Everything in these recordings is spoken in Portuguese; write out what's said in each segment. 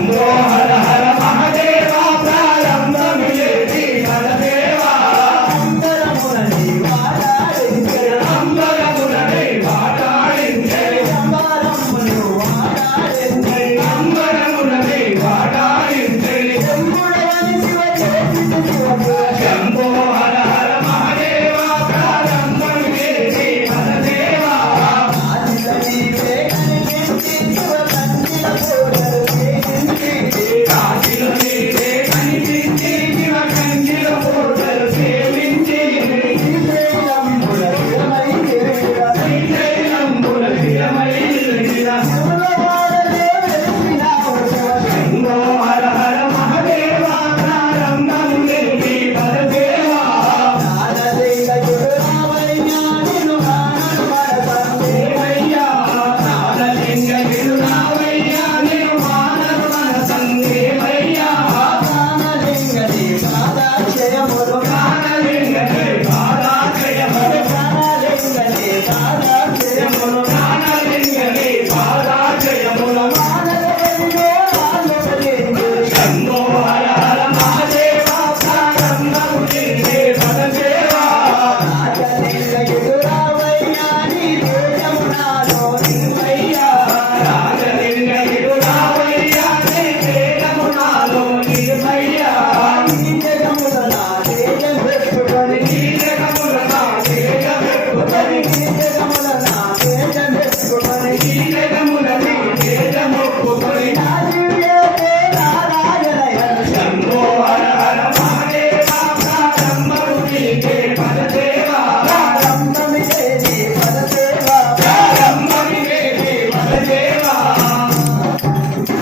Senhor.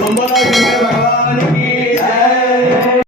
Vamos lá, galera.